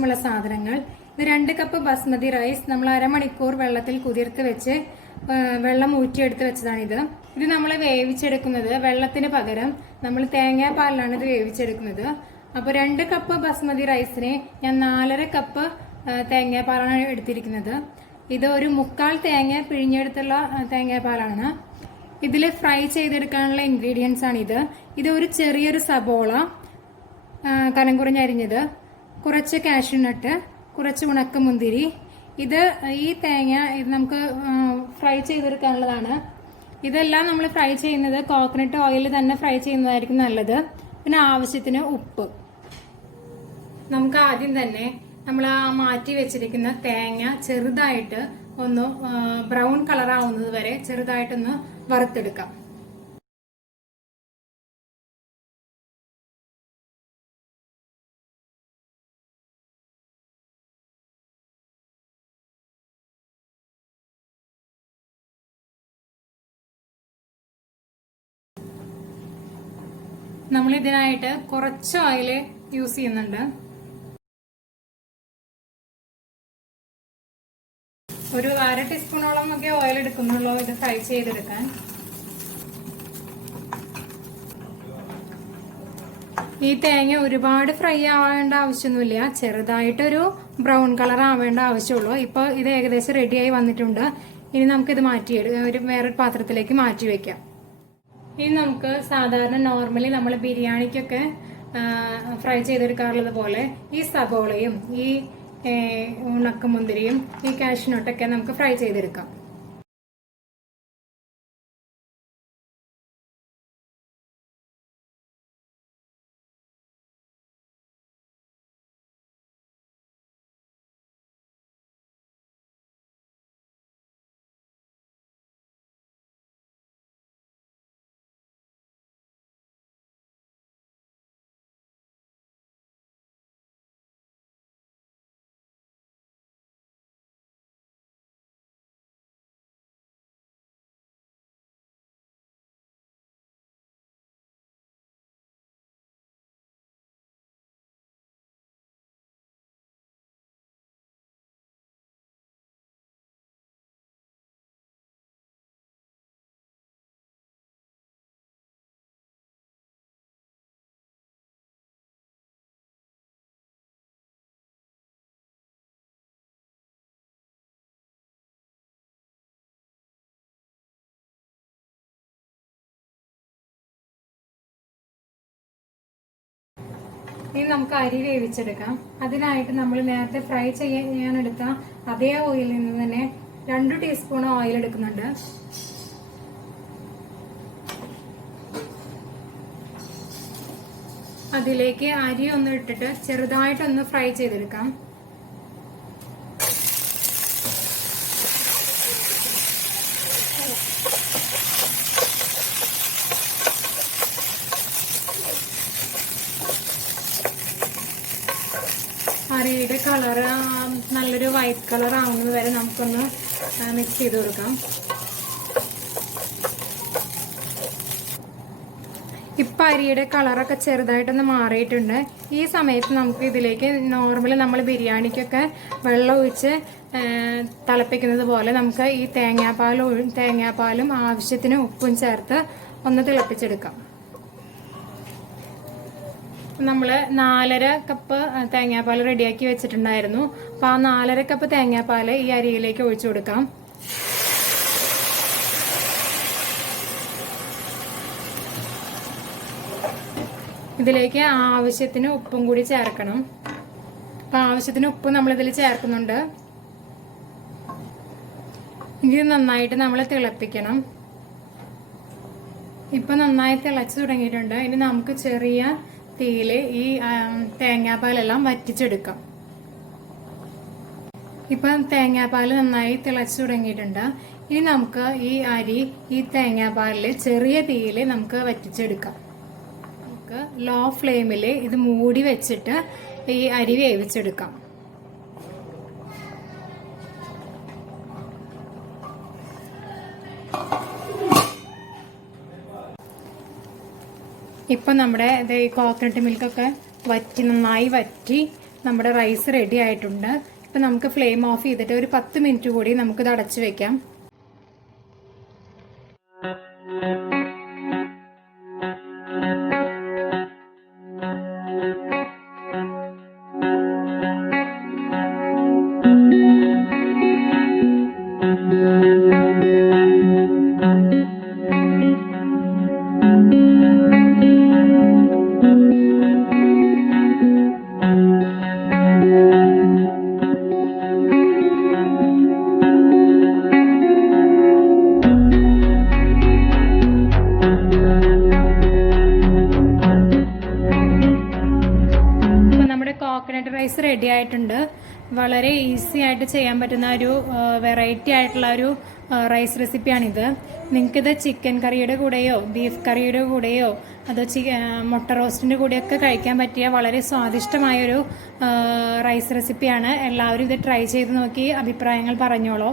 ആവശ്യമുള്ള സാധനങ്ങൾ. ഇത് 2 കപ്പ് ബസ്മതി റൈസ് നമ്മൾ അരമണിക്കൂർ വെള്ളത്തിൽ കുതിർത്ത് വെച്ച് വെള്ളം ഊറ്റിയെടുത്ത് വെച്ചതാണിത്. ഇത് നമ്മൾ വേവിച്ചെടുക്കുന്നത് വെള്ളത്തിന് പകരം നമ്മൾ തേങ്ങാപ്പാലിലാണ് ഇത് വേവിച്ചെടുക്കുന്നത്. അപ്പോൾ 2 കപ്പ് ബസ്മതി റൈസിന് ഞാൻ 4.5 കപ്പ് തേങ്ങാപ്പാലാണ് എടുത്തിരിക്കുന്നത്. ഇത് ഒരു 1/4 തേങ്ങ പിഴിഞ്ഞെടുത്തുള്ള തേങ്ങാപ്പാലാണ്. ഇതിൽ ഫ്രൈ ചെയ്തെടുക്കാനുള്ള ഇൻഗ്രീഡിയൻസ് ആണിത്. ഇത് ഒരു ചെറിയൊരു സബോള കനം കുറഞ്ഞരിഞ്ഞത്, കുറച്ച് കാഷ്യൂനട്ട്, കുറച്ച് ഉണക്കമുന്തിരി. ഈ തേങ്ങ ഇത് നമുക്ക് ഫ്രൈ ചെയ്തെടുക്കാനുള്ളതാണ്. ഇതെല്ലാം നമ്മൾ ഫ്രൈ ചെയ്യുന്നത് കോക്കനട്ട് ഓയിലിൽ തന്നെ ഫ്രൈ ചെയ്യുന്നതായിരിക്കും നല്ലത്. പിന്നെ ആവശ്യത്തിന് ഉപ്പ്. നമുക്ക് ആദ്യം തന്നെ നമ്മൾ മാറ്റി വെച്ചിരിക്കുന്ന തേങ്ങ ചെറുതായിട്ട് ഒന്ന് ബ്രൗൺ കളർ ആവുന്നത് വരെ ചെറുതായിട്ടൊന്ന് വറുത്തെടുക്കാം. നമ്മൾ ഇതിനായിട്ട് കുറച്ച് ഓയിൽ യൂസ് ചെയ്യുന്നുണ്ട്. ഒരു 1/2 ടീസ്പൂണോളം ഒക്കെ ഓയിൽ എടുക്കുന്നുള്ളൂ ഇത് ഫ്രൈ ചെയ്തെടുക്കാൻ. ഈ തേങ്ങ ഒരുപാട് ഫ്രൈ ആവേണ്ട ആവശ്യമൊന്നുമില്ല, ചെറുതായിട്ടൊരു ബ്രൗൺ കളർ ആവേണ്ട ആവശ്യമുള്ളൂ. ഇപ്പോൾ ഇത് ഏകദേശം റെഡിയായി വന്നിട്ടുണ്ട്. ഇനി നമുക്കിത് വേറൊരു പാത്രത്തിലേക്ക് മാറ്റി വെക്കാം. ഇനി നമുക്ക് സാധാരണ നോർമലി നമ്മൾ ബിരിയാണിക്കൊക്കെ ഫ്രൈ ചെയ്തെടുക്കാറുള്ളത് പോലെ ഈ സബോളയും ഈ ഉണക്കമുന്തിരിയും ഈ കാഷ്യൂനട്ടൊക്കെ നമുക്ക് ഫ്രൈ ചെയ്തെടുക്കാം. ഇനി നമുക്ക് അരി വേവിച്ചെടുക്കാം. അതിനായിട്ട് നമ്മൾ നേരത്തെ ഫ്രൈ ചെയ്യാനെടുത്ത അതേ ഓയിലിൽ നിന്ന് തന്നെ 2 ടീസ്പൂൺ ഓയിൽ എടുക്കുന്നുണ്ട്. അതിലേക്ക് അരി ഒന്ന് ഇട്ടിട്ട് ചെറുതായിട്ടൊന്ന് ഫ്രൈ ചെയ്തെടുക്കാം. അരിയുടെ കളറ് നല്ലൊരു വൈറ്റ് കളർ ആവുന്നത് വരെ നമുക്കൊന്ന് മിക്സ് ചെയ്ത് കൊടുക്കാം. ഇപ്പം അരിയുടെ കളറൊക്കെ ചെറുതായിട്ടൊന്ന് മാറിയിട്ടുണ്ട്. ഈ സമയത്ത് നമുക്ക് ഇതിലേക്ക് നോർമലി നമ്മൾ ബിരിയാണിക്കൊക്കെ വെള്ളം ഒഴിച്ച് തിളപ്പിക്കുന്നത് പോലെ നമുക്ക് ഈ തേങ്ങാപ്പാലും ആവശ്യത്തിന് ഉപ്പും ചേർത്ത് ഒന്ന് തിളപ്പിച്ചെടുക്കാം. നമ്മൾ 4.5 കപ്പ് തേങ്ങാപ്പാൽ റെഡിയാക്കി വെച്ചിട്ടുണ്ടായിരുന്നു. അപ്പോൾ ആ 4.5 കപ്പ് തേങ്ങാപ്പാൽ ഈ അരിയിലേക്ക് ഒഴിച്ചു കൊടുക്കാം. ഇതിലേക്ക് ആവശ്യത്തിന് ഉപ്പും കൂടി ചേർക്കണം. അപ്പോൾ ആവശ്യത്തിന് ഉപ്പ് നമ്മളിതിൽ ചേർക്കുന്നുണ്ട്. ഇത് നന്നായിട്ട് നമ്മൾ തിളപ്പിക്കണം. ഇപ്പം നന്നായി തിളച്ച് തുടങ്ങിയിട്ടുണ്ട്. ഇനി നമുക്ക് ചെറിയ തീയിൽ ഈ തേങ്ങാപ്പാലെല്ലാം വറ്റിച്ചെടുക്കാം. ഇപ്പം തേങ്ങാപ്പാൽ നന്നായി തിളച്ചു തുടങ്ങിയിട്ടുണ്ട്. ഇനി നമുക്ക് ഈ അരി ഈ തേങ്ങാപ്പാലിൽ ചെറിയ തീയിൽ നമുക്ക് വറ്റിച്ചെടുക്കാം. നമുക്ക് ലോ ഫ്ലെയിമിൽ ഇത് മൂടി വെച്ചിട്ട് ഈ അരി വേവിച്ചെടുക്കാം. ഇപ്പം നമ്മുടെ ഈ കോക്കനട്ട് മിൽക്കൊക്കെ നന്നായി വറ്റി നമ്മുടെ റൈസ് റെഡി ആയിട്ടുണ്ട്. ഇപ്പം നമുക്ക് ഫ്ലെയിം ഓഫ് ചെയ്തിട്ട് ഒരു 10 മിനിറ്റ് കൂടി നമുക്കിത് അടച്ചു വെക്കാം. കോക്കനട്ട് റൈസ് റെഡി ആയിട്ടുണ്ട്. വളരെ ഈസി ആയിട്ട് ചെയ്യാൻ പറ്റുന്ന ഒരു വെറൈറ്റി ആയിട്ടുള്ള ഒരു റൈസ് റെസിപ്പിയാണിത്. നിങ്ങൾക്കിത് ചിക്കൻ കറിയുടെ കൂടെയോ ബീഫ് കറിയുടെ കൂടെയോ അതോ മുട്ട റോസ്റ്റിൻ്റെ കൂടെയൊക്കെ കഴിക്കാൻ പറ്റിയ വളരെ സ്വാദിഷ്ടമായൊരു റൈസ് റെസിപ്പിയാണ്. എല്ലാവരും ഇത് ട്രൈ ചെയ്ത് നോക്കി അഭിപ്രായങ്ങൾ പറഞ്ഞോളൂ.